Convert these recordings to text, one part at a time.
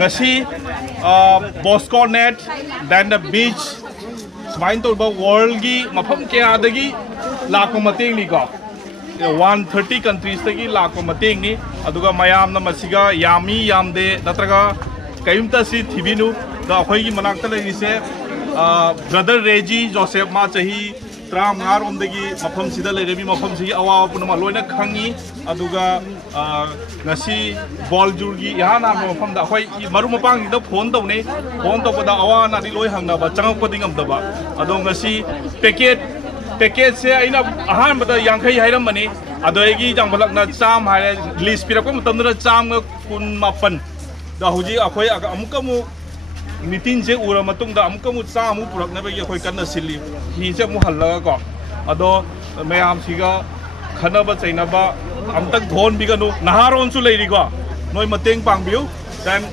ngasi Bosco net then the beach smain to ba world gi mafam kya dagi lakko mating ni ko 130 countries tagi lakko mating ni aduga mayam na masiga yami yamde natraga kayumta si thibinu da khoi gi manakta lai se brother Reggie Joseph ma chahi tram ngar omdagi mafam sida lerebi mafam si awa punama loina khangi aduga ngasi Bauljur gi yana mafam da khoi maru mapang da phone to ne phone to da awa na di loi hangna ba chang ko dingam da ba ado ngasi packet se aina ahan bada yankhai hairam mani ado egi jang balak na cham hai list pirak ko matam da cham kun mapan da huji akhoi amuka mu nitin je ura matung da amuka mu cha mu purak na ba ye khoi kan na sili hi je mu halla ko ado mayam siga khana ba chaina ba amtak dhon biganu naharon su leiri ko noi mateng pang biu then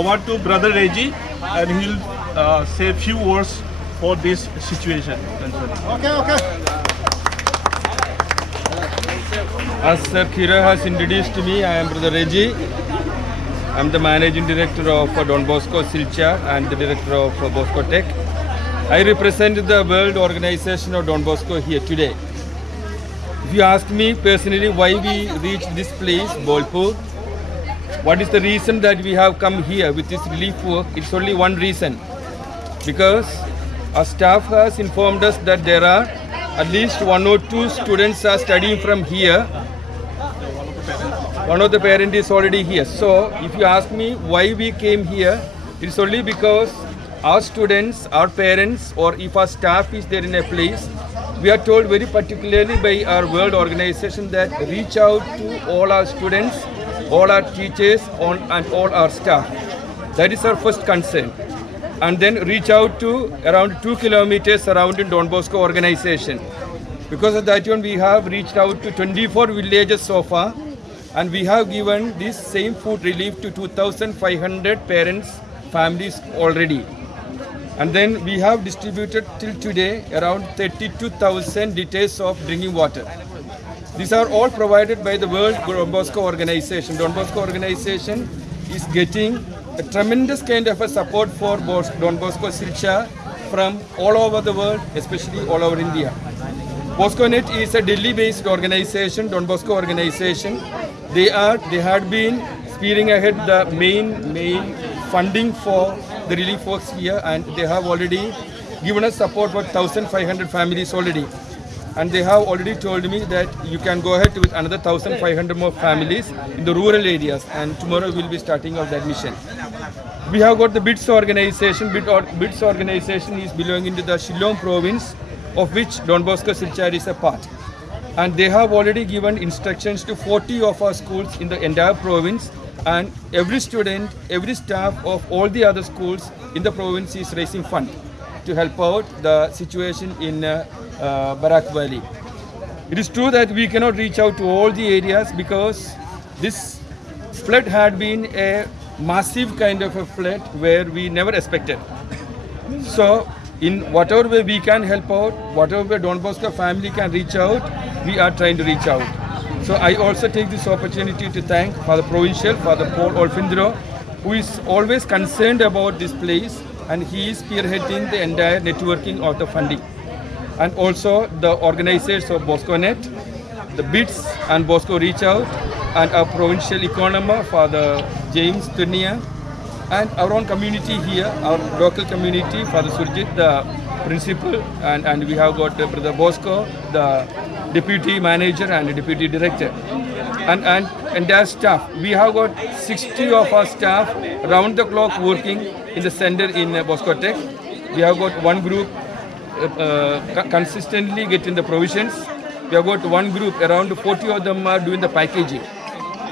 over to brother Reggie and he'll say few words for this situation. Okay. As Sir Kira has introduced me, I am Brother Reggie. I am the Managing Director of Don Bosco Silchar and the Director of Bosco Tech. I represent the World Organization of Don Bosco here today. If you ask me personally why we reached this place, Bauljur, what is the reason that we have come here with this relief work? It's only one reason. Because our staff has informed us that there are at least 1 or 2 students are studying from here. One of the parents is already here. So if you ask me why we came here, it's only because our students, our parents, or if our staff is there in a place, we are told very particularly by our World Organization that reach out to all our students, all our teachers, and all our staff. That is our first concern. And then reach out to around 2 kilometers surrounding Don Bosco organization. Because of that one, we have reached out to 24 villages so far, and we have given this same food relief to 2,500 parents, families already. And then we have distributed till today around 32,000 liters of drinking water. These are all provided by the World Don Bosco organization. Don Bosco organization is getting a tremendous kind of a support for Don Bosco Silchar from all over the world, especially all over India. BoscoNet is a Delhi-based organization, Don Bosco organization. They had been spearing ahead the main funding for the relief works here, and they have already given us support for 1,500 families already. And they have already told me that you can go ahead with another 1,500 more families in the rural areas, and tomorrow we'll be starting off that mission. We have got the BITS organization. BITS organization is belonging to the Shillong province, of which Don Bosco Silchar is a part. And they have already given instructions to 40 of our schools in the entire province, and every student, every staff of all the other schools in the province is raising fund to help out the situation in Barak Valley. It is true that we cannot reach out to all the areas because this flood had been a massive kind of a flood where we never expected. So in whatever way we can help out, whatever way Don Bosco family can reach out, we are trying to reach out. So I also take this opportunity to thank Father Provincial, Father Paul Olfindro, who is always concerned about this place, and he is spearheading the entire networking of the funding. And also the organizers of BoscoNet, the BITS and Bosco Reach Out, and our provincial economist, Father James Turnia, and our own community here, our local community, Father Surjit, the principal, and we have got Brother Bosco, the deputy manager and the deputy director, and their staff. We have got 60 of our staff round the clock working in the center in Bosco Tech. We have got one group consistently getting the provisions. We have got one group, around 40 of them are doing the packaging.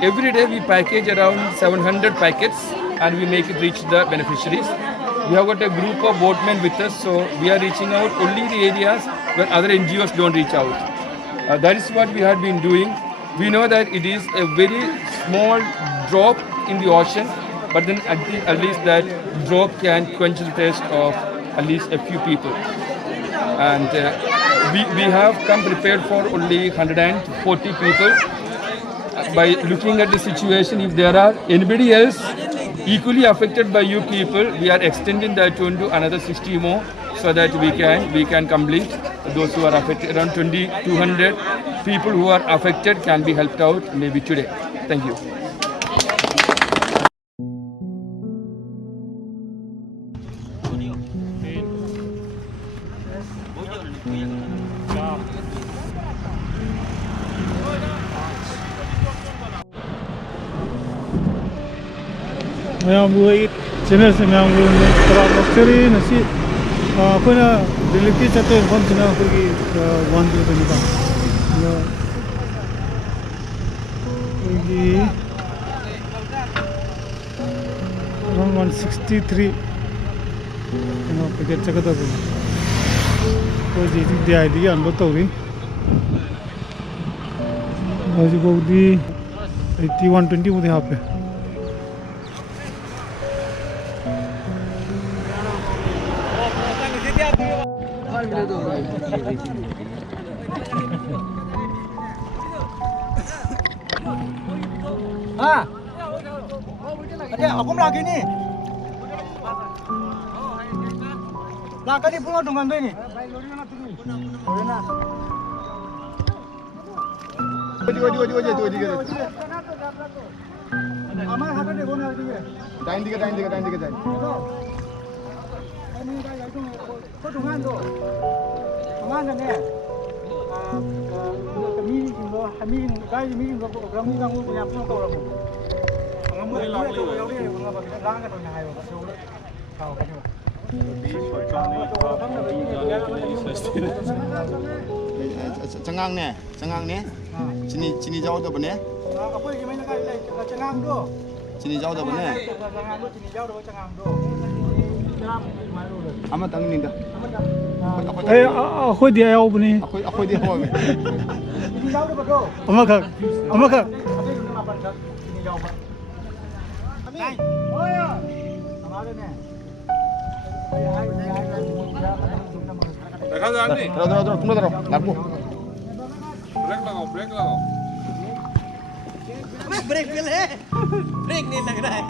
Every day we package around 700 packets and we make it reach the beneficiaries. We have got a group of boatmen with us, so we are reaching out only the areas where other NGOs don't reach out. That is what we have been doing. We know that it is a very small drop in the ocean, but then at least that drop can quench the thirst of at least a few people. And we have come prepared for only 140 people. By looking at the situation, if there are anybody else equally affected by you people. We are extending that one to another 60 more so that we can complete those who are affected. Around 200 people who are affected can be helped out maybe today. Thank you. Mayam buai channel se mayam buai terap luxury nasi apa na reality chatte inform china pergi one dua ni kan pergi around 163 pergi cakap tu तो जी dia dia an betul ni masih bau di 8120 उधर यहाँ पे 아, ada aku lagi ni. Lagi ni pulau dengan tu ni. Amar hati ni guna lagi. Dain tiga. Ini dah itu. Kau dengan tu. Mana ni? Kami gaya kami kamu punya apa kau orang. Kamu ni lagi tu yang ni, kamu apa? Lang kan orang hai, macam tu. Kau kan? Cengang ni. Sini jauh tu benar. Apa yang mana kau cengang tu? Sini jauh tu benar. Cengang tu, sini jauh tu cengang tu. Amat tang ni dah. aku dia apa ni Aku dia apa? Sini jauh tu betul. amakak Sini jauh. Hai. Oh ya. Amar ni. देखा जान नहीं Terus, tunggu terus. Lapu. Brake लगाओ brake fail है brake नहीं लग रहा है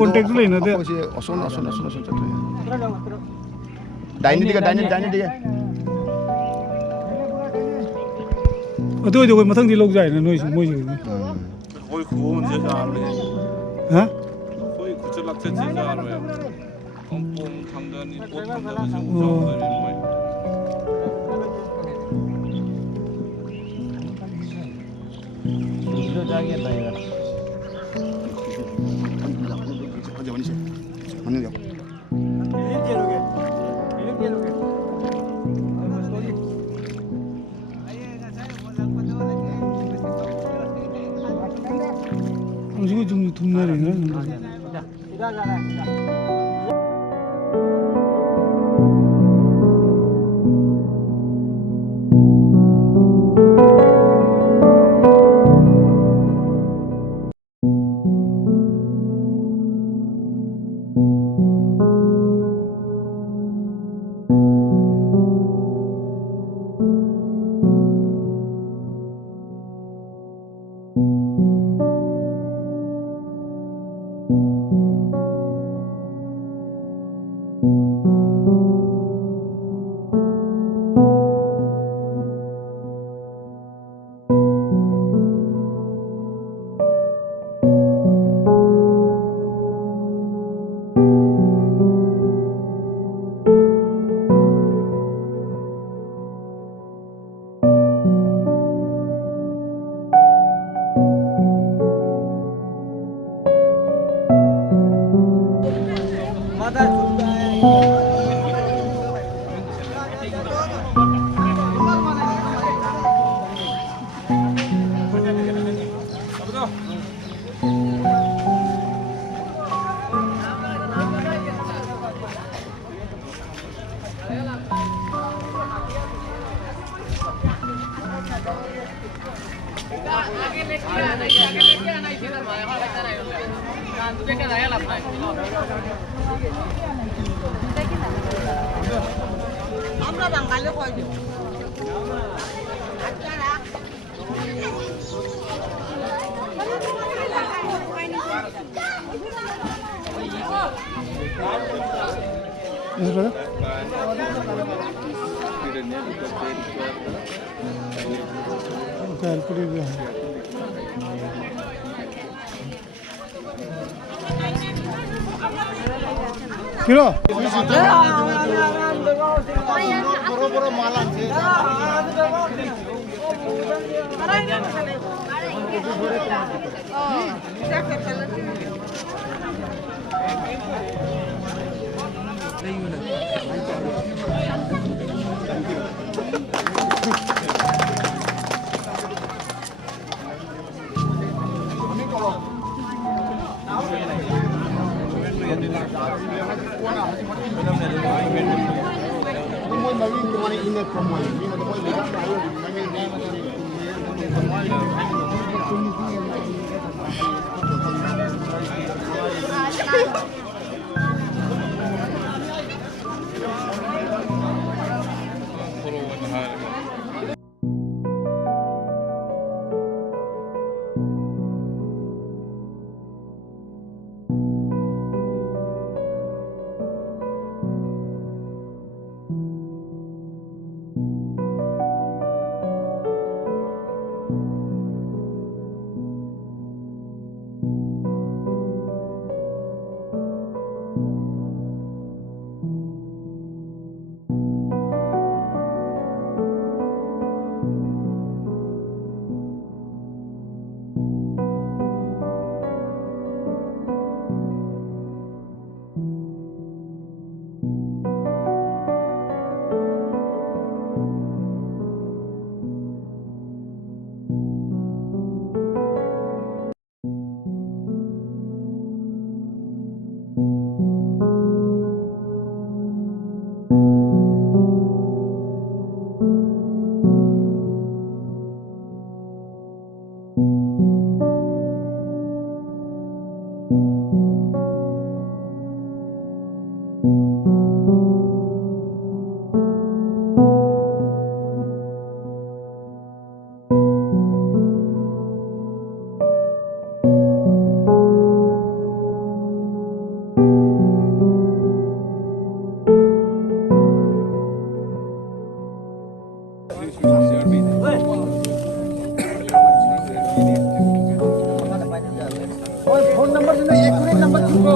contact lain ada Aku si oson. Dain tiga. itu juga matang di log jai na noise moise कोई खून से जा रहे हैं हाँ कोई कुछ लगते से जा रहे हैं कंपोम थंगनी पोत थंगनी से उजाव कर रहे हैं दूसरा जाके बताएगा Aja mana sih? Mana dia? juga jumlah tumnar ini tidak jalan আমরা বাঙালি কই দিও Ini berapa? Hotel puri dia. Kilo? Phone number देना एक्यूरेट नंबर तुमको